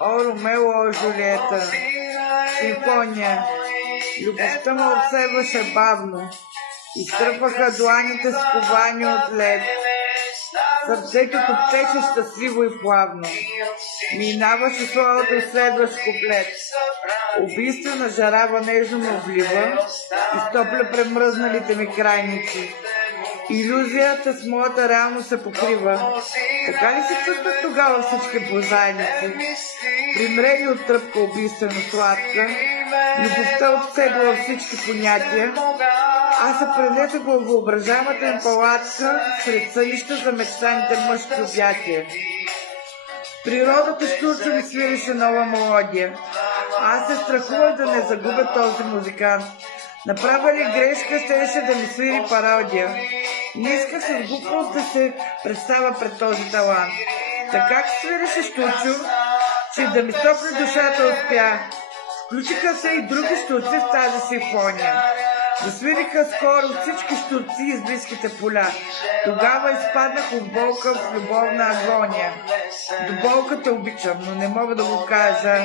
О, Ромео, о, Жулиета, симфония. Любовта ме обсебваше бавно. Изтръпваха дланите сковани от лед. Сърцето топтеше щастливо и плавно. Минаваше своето следващ куплет. Убийствена жарава нежно ме облива, изтопля премръзналите ми крайници. Илюзията с моята реалност се покрива. Така ли се чувстват тогава всички блажайници? Примрели от тръпка убийствено сладка, любовта обсебила всички понятия. Аз се прелетах във въображаемата им палатка сред сънища за мечтаните мъжки обятия. Природата щурчо ми свирише нова мелодия. Аз се страхувах да не загубя този музикант. Направя ли грешка, щеше да ми свири пародия. Не исках с глупост да се представя пред този талант. Така свиреше щурчо, че да ми стопне душата успя. Включиха се и други щурци в тази симфония. Засвириха скоро всички щурци из близките поля. Тогава изпаднах от болка в любовна агония. До болка те обичам, но не мога да го кажа.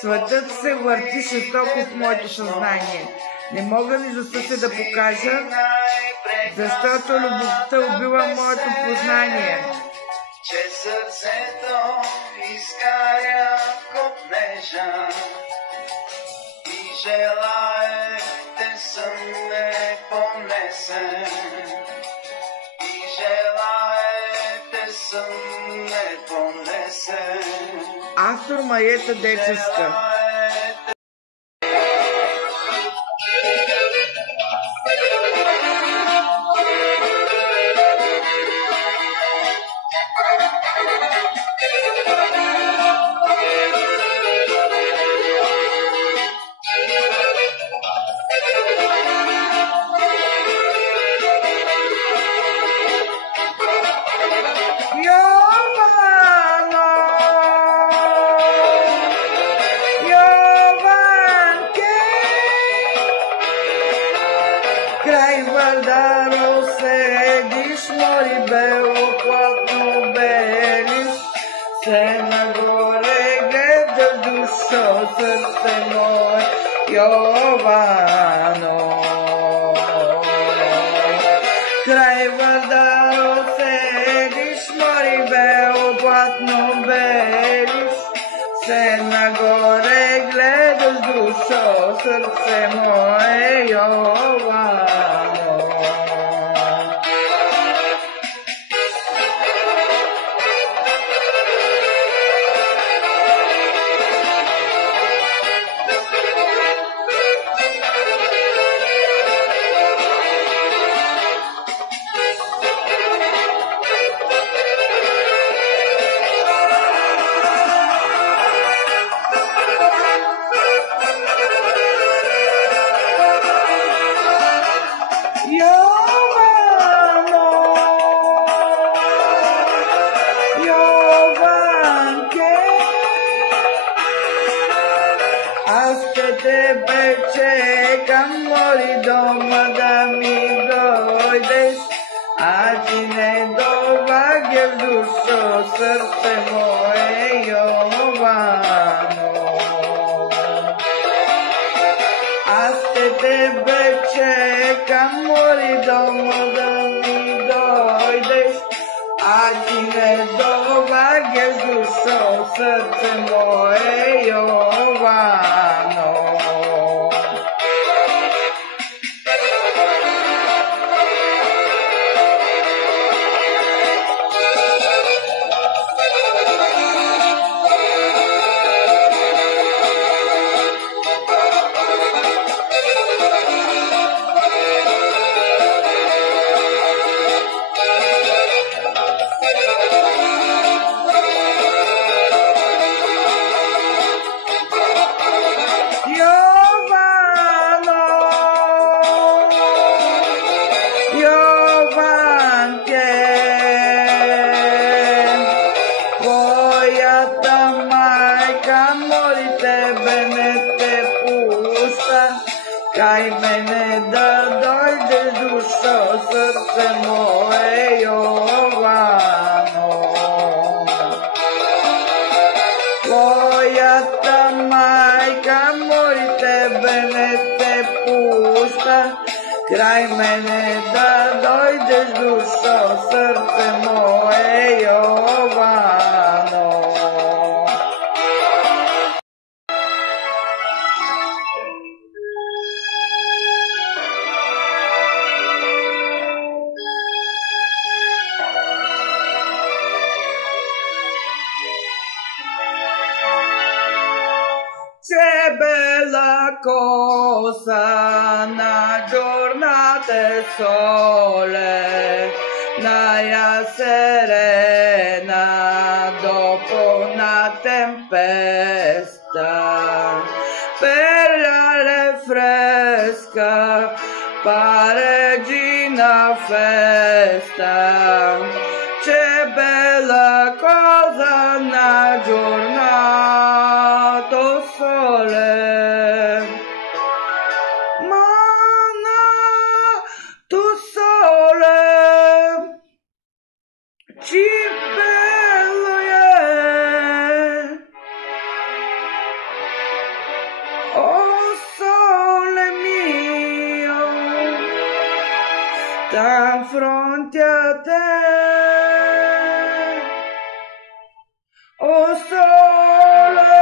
Светът се върти жестоко в моето съзнание. Не мога ни за се да покажа, защото любовта убива моето познание. Че сърцето изгаря копнежа и желае те сън ме понесе. И желае те сън ме понесе. Автор Мариета Дечевска. Край Вардаро седиш, мори бело платно белиш, се нагоре гледаш душо сърце мое, Йовано. Край Вардаро седиш, мори бело платно белиш, се нагоре гледаш душо сърце мое, Йовано. Тебе чекам, мори дома да ми дойдеш, а ти не довагаш душо сърце мое, Йовано. Аз тебе чекам, мори дома да ми дойдеш, а ти не довагаш душо сърце мое, Йовано. Кай мене да дойде душо сърце мое, Йовано. ne te pušta, kraj mene da dojdeš dušo, srce moje Jovano. Che bella cosa una giornata sole, un'aria serena dopo una tempesta, per l'aria fresca pare una festa. Che bella cosa una giornata sole, mana tu sole, ci bello è, oh sole mio, sta fronte a te. Oh sole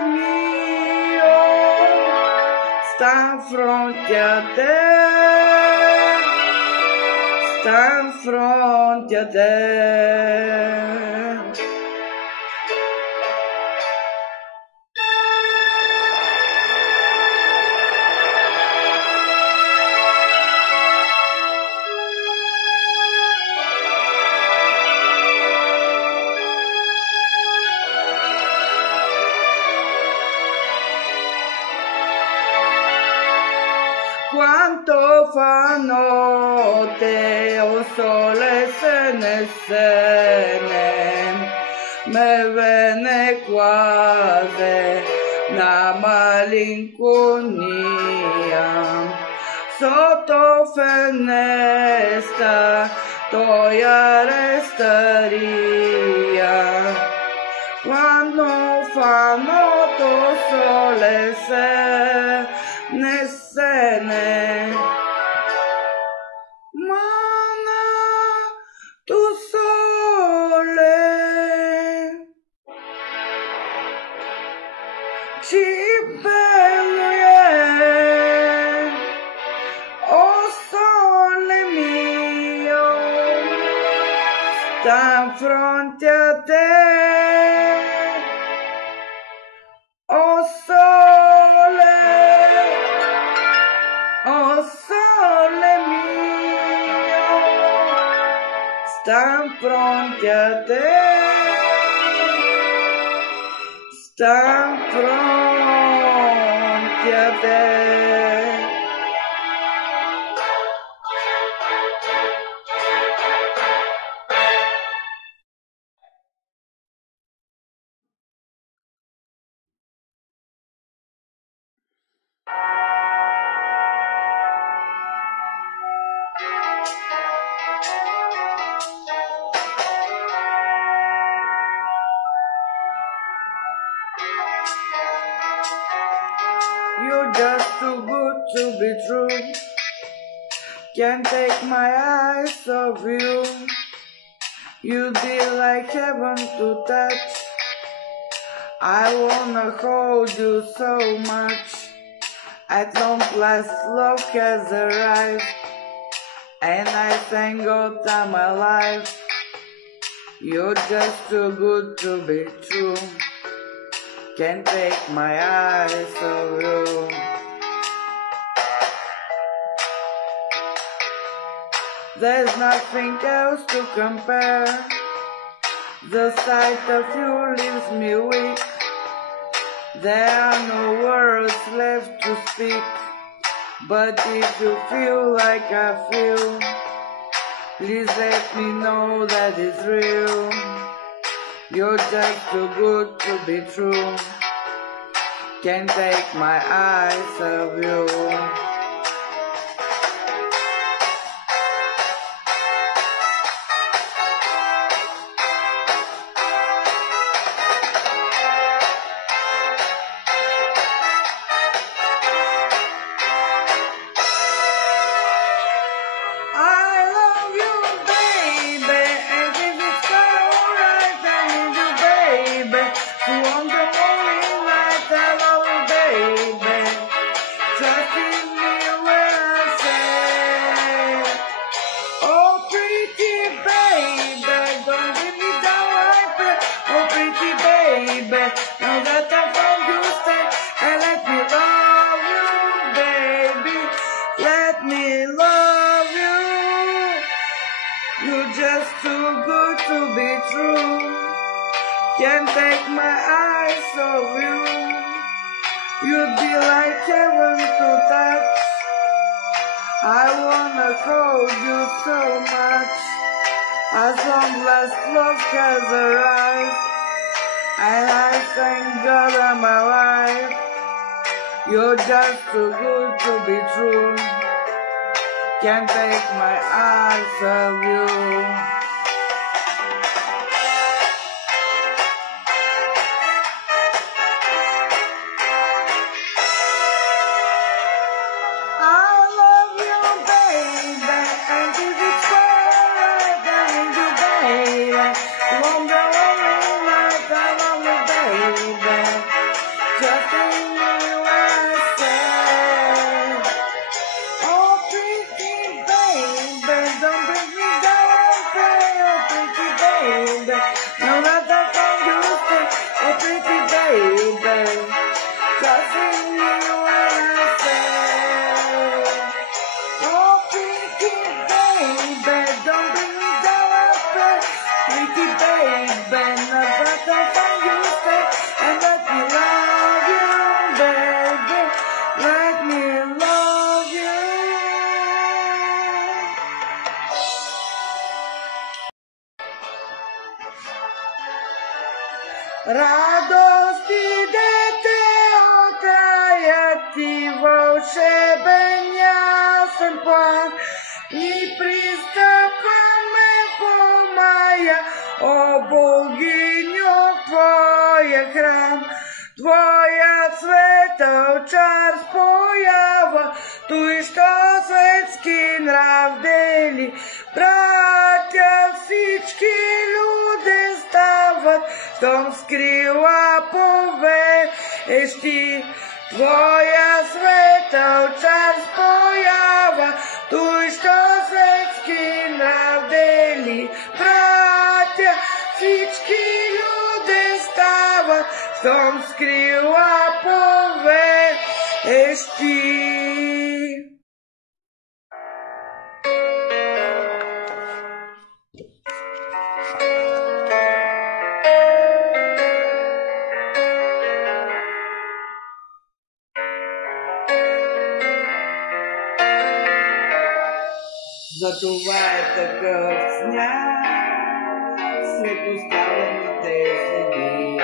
mio, sta fronte a te, sta fronte a te. Quanto fa notte, oh sole se ne, me viene quasi una malinconia, sotto finestra toia resteria, quando fa notte, oh sole se ne, mana tu sole, ci bello è, oh sole mio, sta fronte a te, oh sole mio, stan pronti a te, stan pronti a te. You're just too good to be true. Can't take my eyes off you. You'd be like heaven to touch. I wanna hold you so much. At long last, love has arrived, and I thank God I'm alive. You're just too good to be true. Can't take my eyes off you. There's nothing else to compare. The sight of you leaves me weak. There are no words left to speak. But if you feel like I feel, please let me know that it's real. You're just too good to be true. Can't take my eyes off you. take my eyes off you. You'd be like heaven to touch. I wanna hold you so much. As long as love has arrived, and I thank God I'm alive. You're just too good to be true. Can't take my eyes off you. Радости дете окаят ти вълшебен ясен план. Ни пристъпваме по мая, о богиньо, твоя храм. Твоят светъл чар споява, той, що светски нрав дели. Братя всички люди стават, щом скрила повещи. Твоя светъл чар споява, той, що светски нрав дели. Братя всички люди стават, щом скрила повещи. Затова е такъв сняг след оставените следи,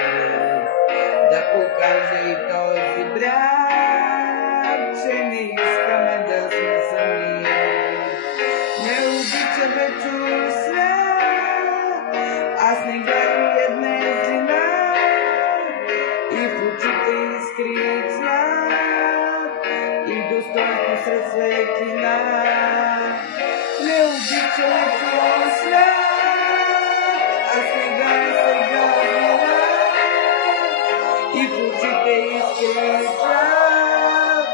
да покаже и този бряг, че не искаме да сме сами. Не обичаме чуж свят, аз не гледам днесина и в очите искри цвят и достойно сред светлина. Не обичаме твоя свят, аз сега гледа и в очите искри цвят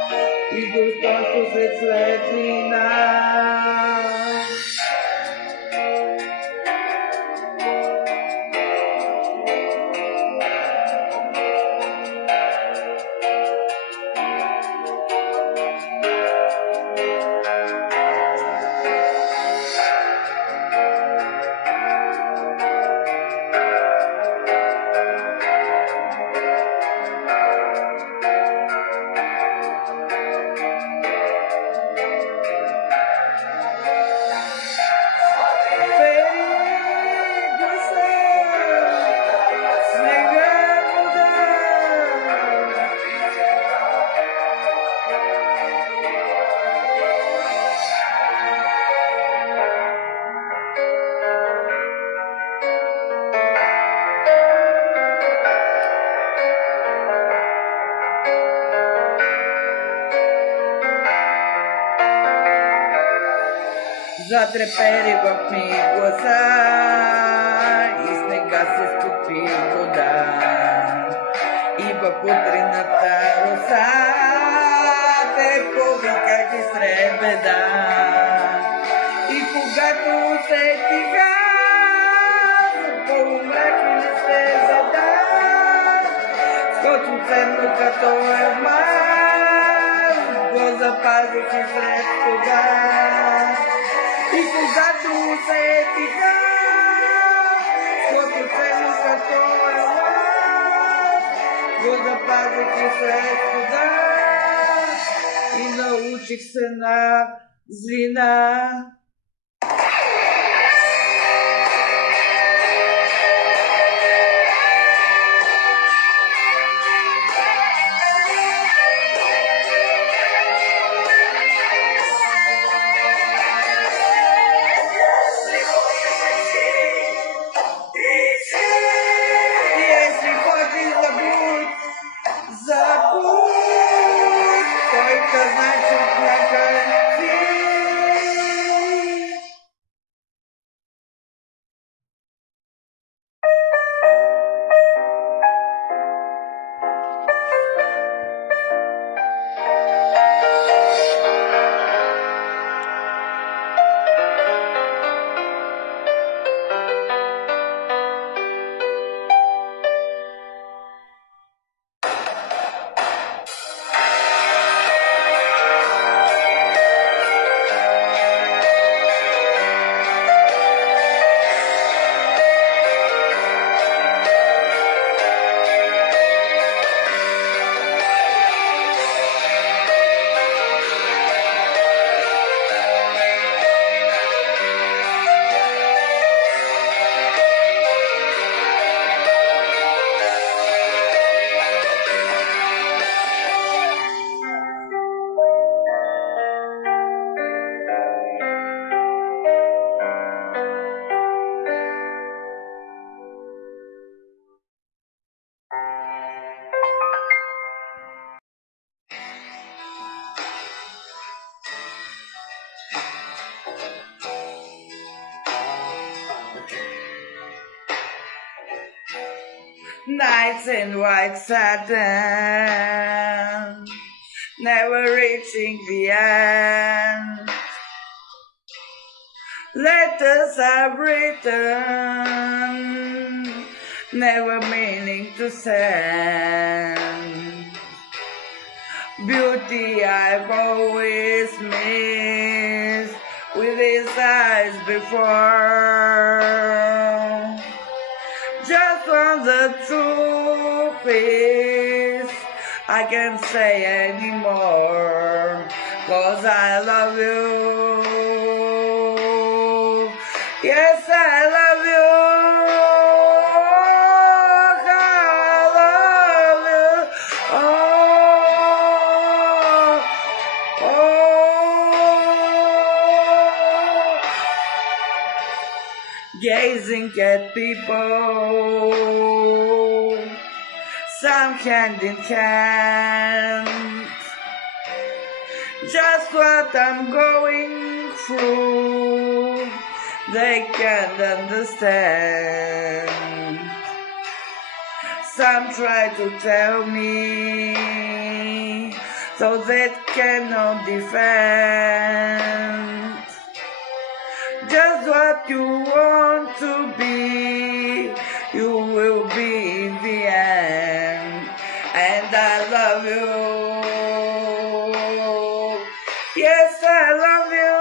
и достойно сред светлина. Затрепери в ми гласа и снега се стопи вода и в утрената роса те повиках и сред беда. И когато усетиха полумрак и не се зада, скочим ценно като е май, го запазих и сред кога. И когато усетиха, ското ценно като е май, го запазих и след вода и научих се на злина. Nights in white satin, never reaching the end. Letters I've written, never meaning to send. Beauty I've always missed with his eyes before. Just when the truth is I can't say anymore, 'cause I love you. Yes, I love you. I love you. Oh, oh. Gazing at people, some hand in hand, just what I'm going through, they can't understand. Some try to tell me, so they cannot defend. Just what you want to be, you will be in the end. And I love you. Yes, I love you.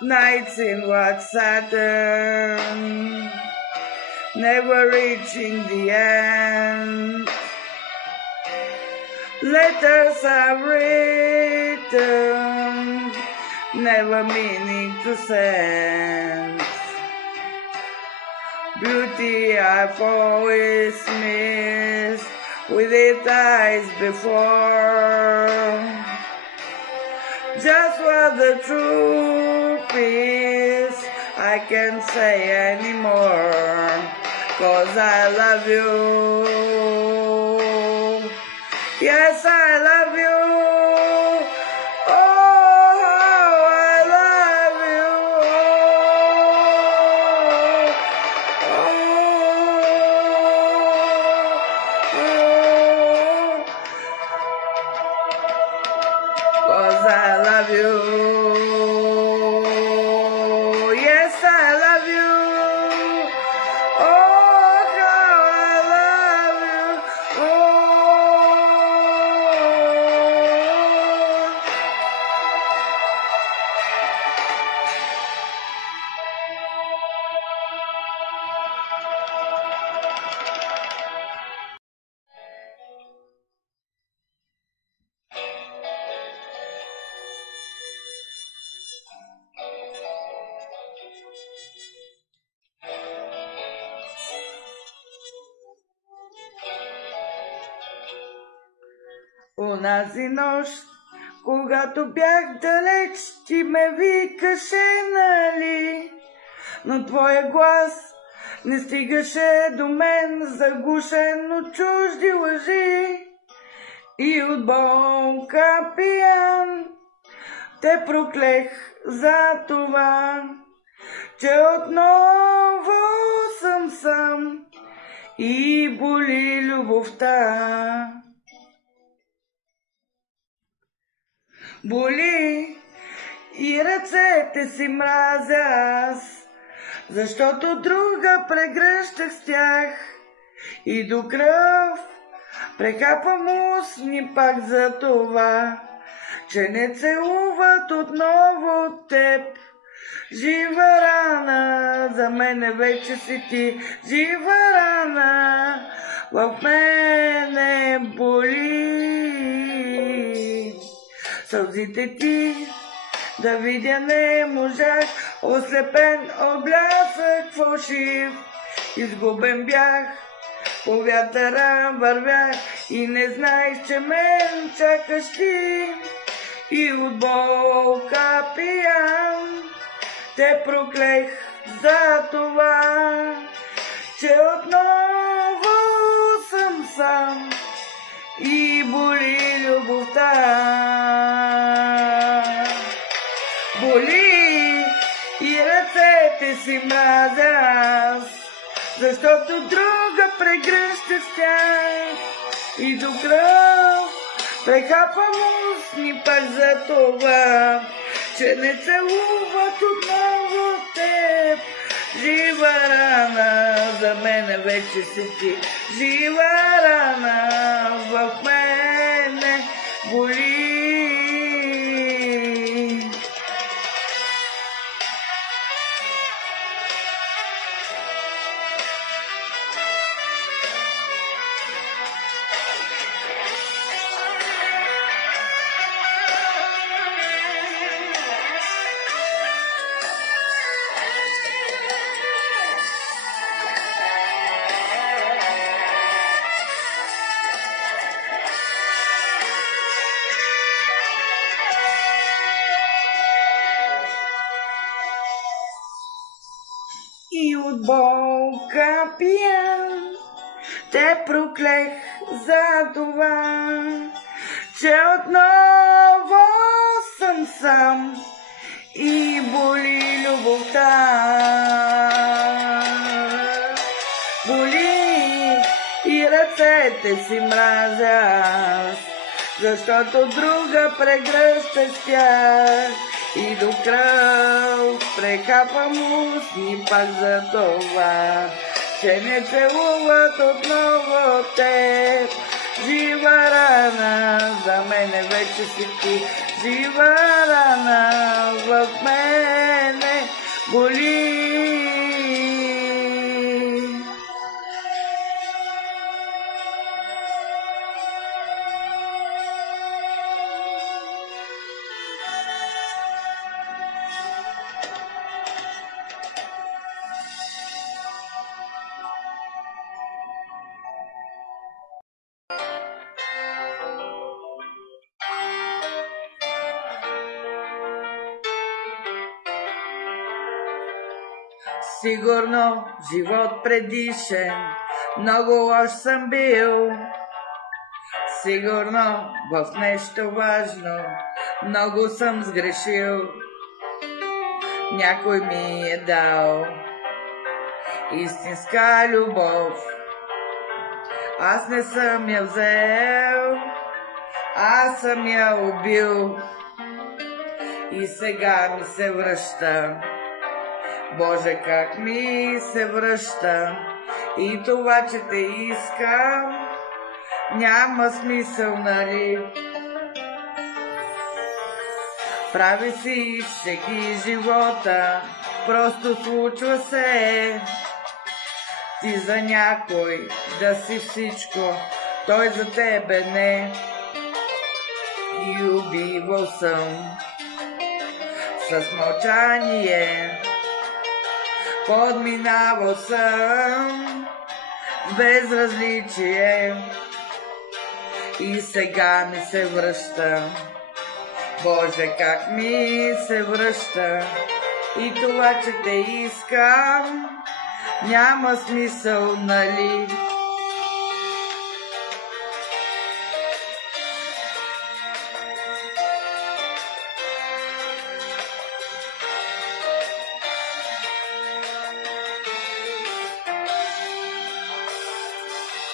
Nights in white satin, never reaching the end. Letters I've written, never meaning to sense. Beauty I've always missed with its eyes before. Just what the truth is, I can't say anymore, 'cause I love you. Yes, I love you. Oh, how I love you. Oh, oh, oh. 'Cause I love you. Yes, I love you. Oh, how I love you. Oh. Унази нощ, когато бях далеч, ти ме викаше, нали? Но твоя глас не стигаше до мен, заглушен от чужди лъжи. И от болка пиян те проклех за това, че отново съм сам и боли любовта. Боли и ръцете си мразя аз, защото друга прегръщах с тях и до кръв прекапвам устни пак за това, че не целуват отново теб. Жива рана, за мене вече си ти, жива рана, в мене боли. Сълзите ти да видя не можах, ослепен от блясък фалшив. Изгубен бях, по вятъра вървях и не знаеш, че мен чакаш ти. И от болка пиян те проклех за това, че отново съм сам и боли любовта. Боли и ръцете си мразя аз, защото друга прегръща с тях и до кръв прехапвам устни пак за това, че не целуват отново теб. Жива рана, за мене вече си ти, жива рана, в мене боли. И от болка пиян те проклех за това, че отново съм сам и боли любовта. Боли и ръцете си мразя аз, защото друга прегръща с тях и до кръв прекапвам устни пак за това, че не целуват отново теб. Жива рана, за мене вече си ти, жива рана, в мене боли. Сигурно живот предишен, много лош съм бил. Сигурно в нещо важно, много съм сгрешил. Някой ми е дал истинска любов, аз не съм я взел, аз съм я убил. И сега ми се връща, Боже, как ми се връща. И това, че те искам, няма смисъл, нали? Прави си всеки живота, просто случва се. Ти за някой да си всичко, той за тебе не. И убивал съм с мълчание, подминавал съм безразличие. И сега ми се връща, Боже, как ми се връща. И това, че те искам, няма смисъл, нали?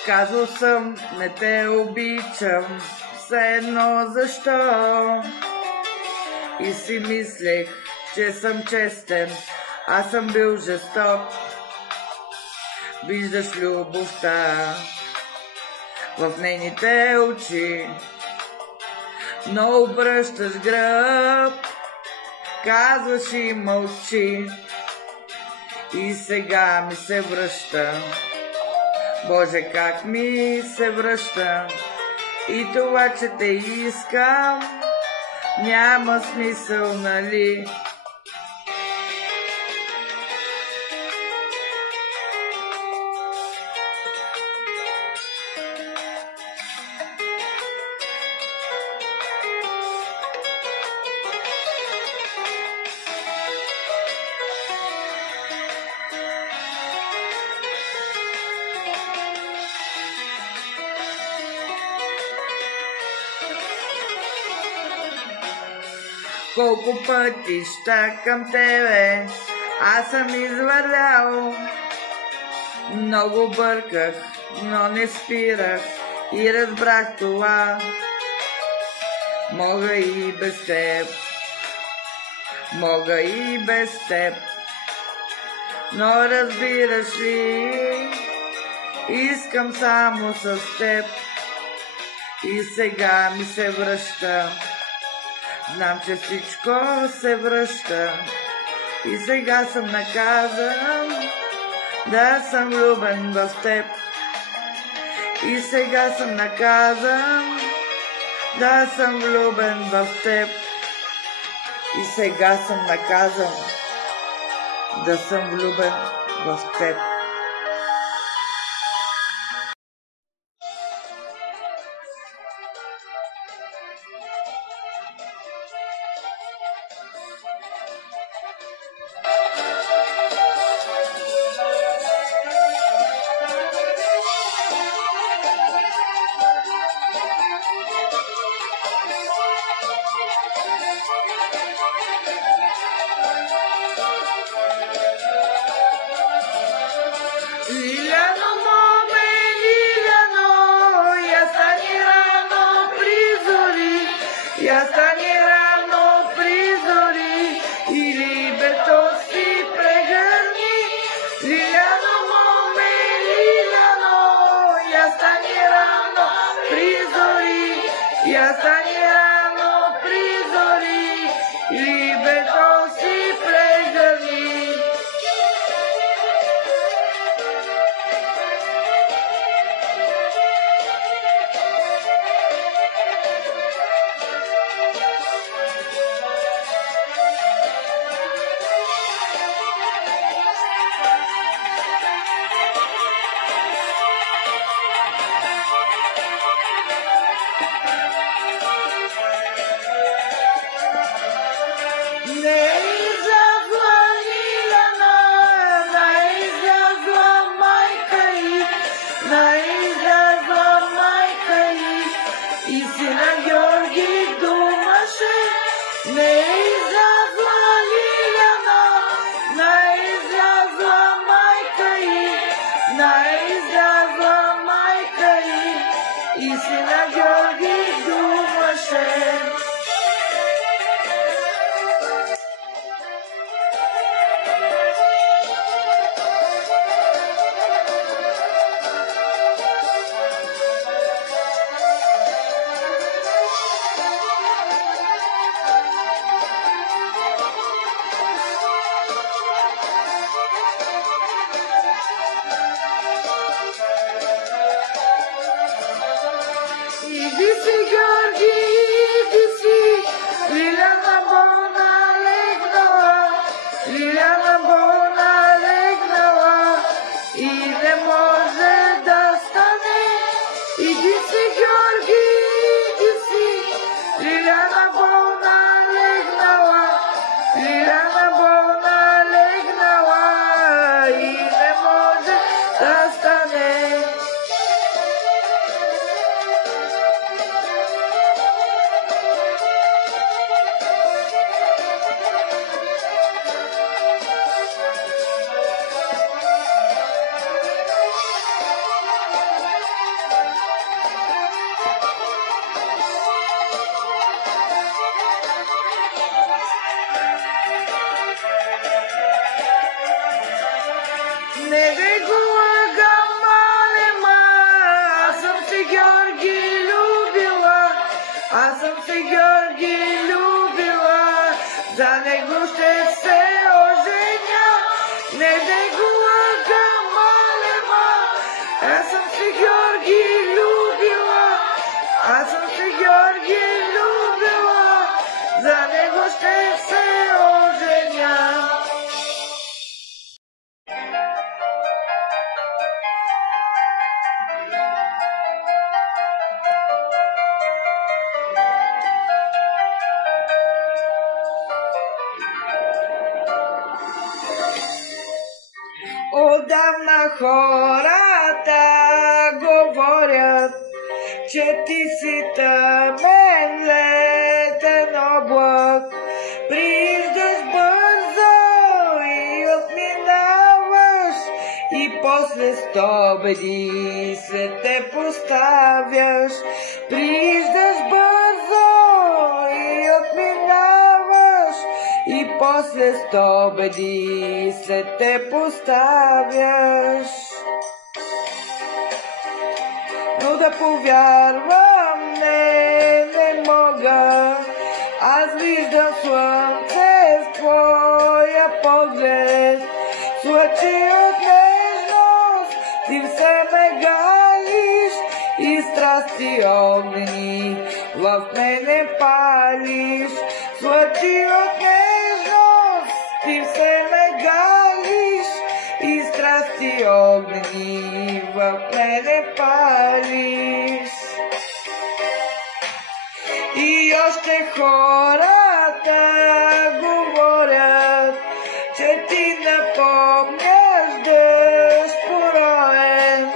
Казвал съм, не те обичам, все едно защо? И си мислех, че съм честен, аз съм бил жесток. Виждаш любовта в нейните очи, но обръщаш гръб, казваш и мълчи. И сега ми се връща, Боже, как ми се връща. И това, че те искам, няма смисъл, нали? Колко пътища към тебе аз съм извървял. Много бърках, но не спирах и разбрах това. Мога и без теб, мога и без теб, но разбираш ли, искам само с теб. И сега ми се връща, знам, че всичко се връща. И сега съм наказан да съм влюбен в теб. И сега съм наказан да съм влюбен в теб. И сега съм наказан да съм влюбен в теб. Лиляна болна легнала и не може да стане. Иди си, Георги, иди си. Лиляна болна легнала, Лиляна болна легнала и не може да стане. Не дей го лъгам, малема, аз съм се Георги любила, аз съм се Георги любила, за него ще се оженя. Не дей го лъгам, малема, аз съм се Георги любила, аз съм се Георги любила, за него ще се оженя. Отдавна хората говорят, че ти си тъмен летен облак. Прииждаш бързо и отминаваш, и после стобеди след те поставяш. Прииждаш бързо и отминаваш, и после стобеди след те поставяш. Но да повярвам, не мога. Аз виждам слънце в твоя поглед, с лъчи от нежност ти все ме галиш, и страсти огнени в мене палиш. С лъчи от нежност ти все ме галиш, и страсти огнени в мене палиш. И още хората говорят, че ти напомняш дъжд пороен.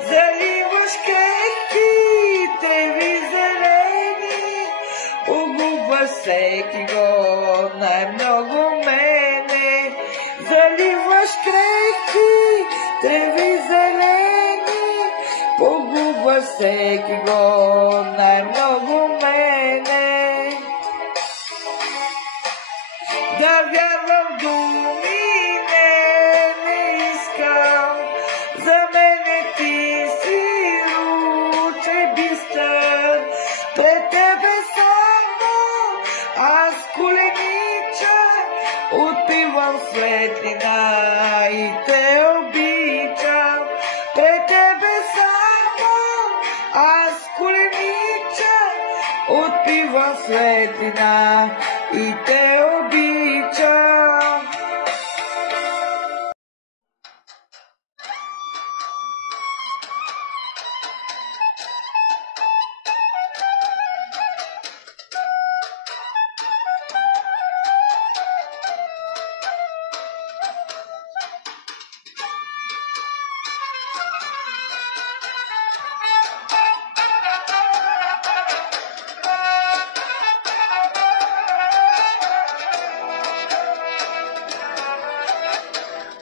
Заливаш крехките ви зелени, огубваш всеки го, най-много мене. Заливаш крехки треви зелени, погубваш всеки го, най-много мене. Да вярвам думи не искам, за мене ти си луче бистър. Пред тебе само аз коленичам, отпивам светлина и те обичам. Пред тебе само аз коленичам, отпивам светлина и те обичам.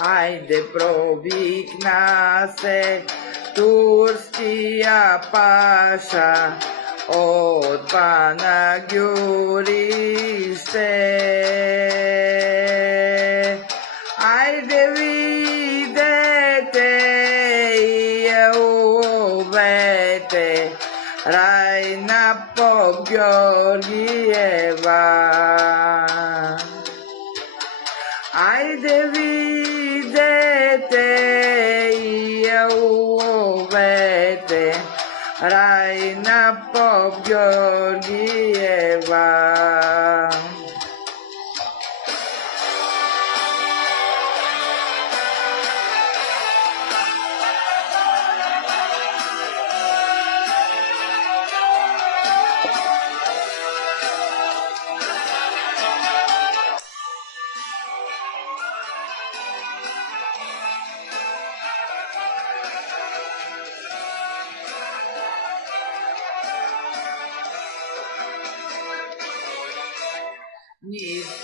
Айде провикна се турския паша от Панагюрище. Айде видете и я уловете Райна Поп-Георгиева. Айде видете и я уловете Райна Поп-Георгиева.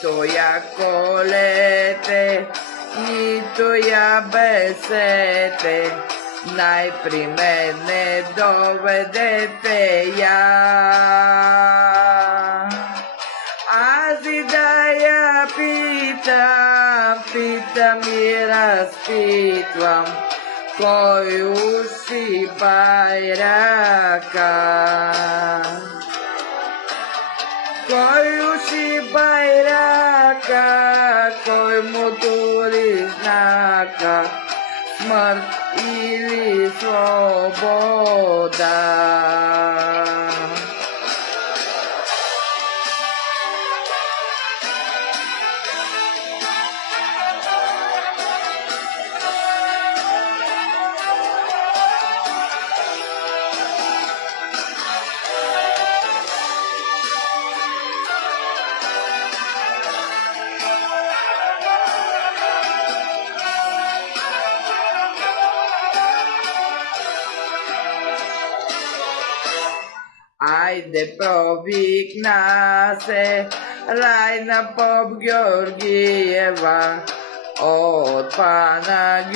то я колете, и то я бесете, най-при мене доведете я. Аз и да я питам и разпитвам, кой уши байрака. Кой уши байрака, кой му тури знака, смърт или свобода. Айде провикна се Райна Поп Георгиева от Панагюрище.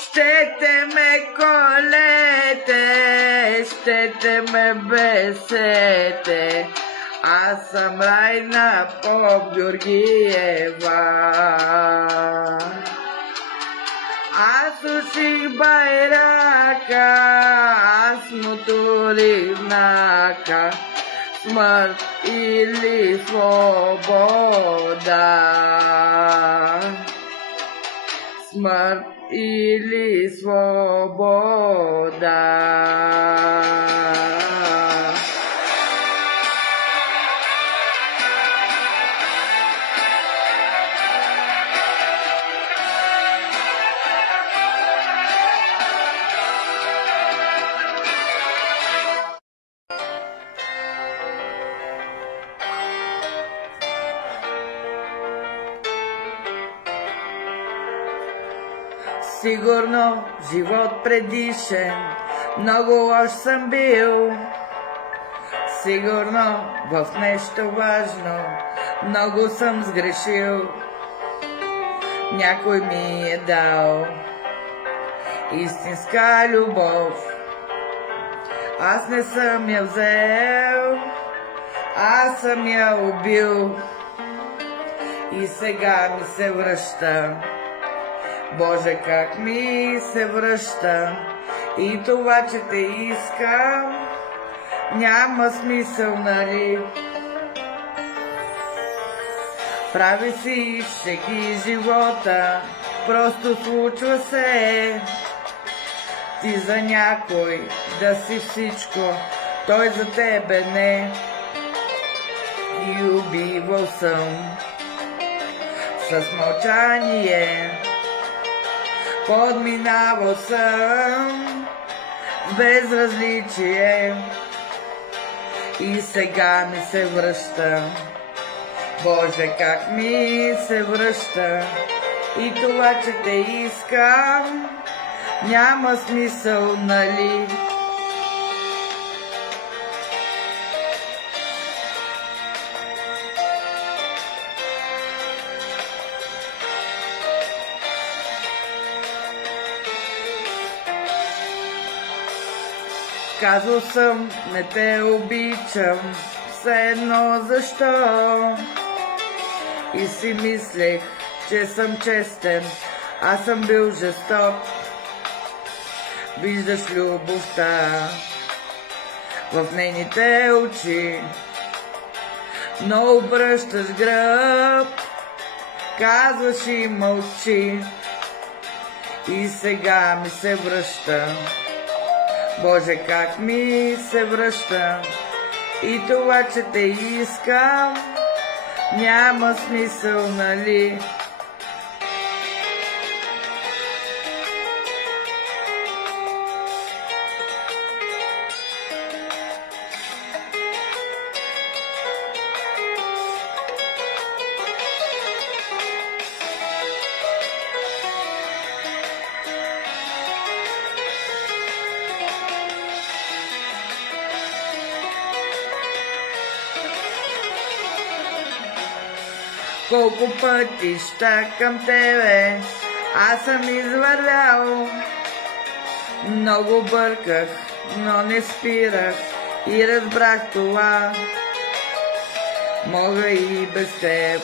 Щете ме колете, щете ме бесете, аз съм Райна Поп Георгиева. Аз уших байрака, аз му турих знака, смърт или свобода. Смърт или свобода. Сигурно живот предишен, много лош съм бил. Сигурно в нещо важно, много съм сгрешил. Някой ми е дал истинска любов, аз не съм я взел, аз съм я убил. И сега ми се връща, Боже, как ми се връща, и това, че те искам, няма смисъл, нали? Прави си шеги живота, просто случва се. Ти за някой да си всичко, той за тебе не. И убивал съм с мълчание, подминавал съм безразличие. И сега ми се връща, Боже, как ми се връща, и това, че те искам, няма смисъл, нали? Казал съм, не те обичам, все едно защо? И си мислех, че съм честен, аз съм бил жесток. Виждаш любовта в нейните очи, но обръщаш гръб, казваш и мълчи. И сега ми се връща, Боже, как ми се връща, и това, че те искам, няма смисъл, нали? колко пътища към тебе аз съм извървял. Много бърках, но не спирах и разбрах това. Мога и без теб,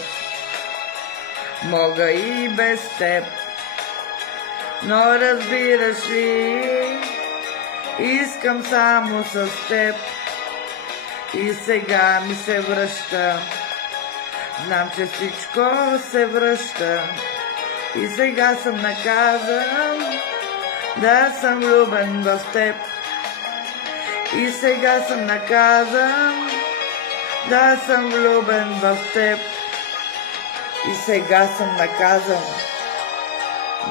мога и без теб, но разбираш ли, искам само с теб. И сега ми се връща, знам, че всичко се връща. И сега съм наказан да съм влюбен в теб. И сега съм наказан да съм влюбен в теб. И сега съм наказан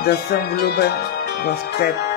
да съм влюбен в теб.